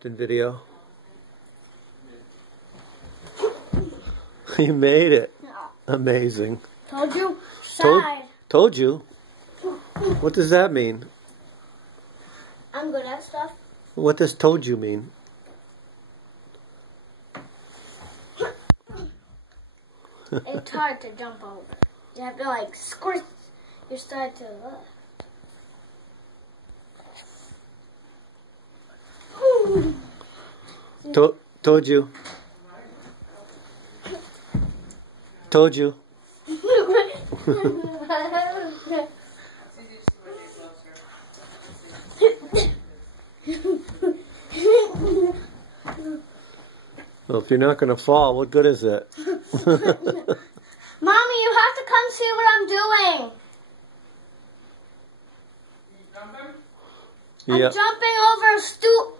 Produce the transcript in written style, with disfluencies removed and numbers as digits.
Video. You made it. Amazing. Told you. Side. Told you. What does that mean? I'm good at stuff. What does told you mean? It's hard to jump over. You have to like squish your side to the left. Told you. Told you. Well, if you're not going to fall, what good is it? Mommy, you have to come see what I'm doing. Yeah. I'm jumping over a stoop.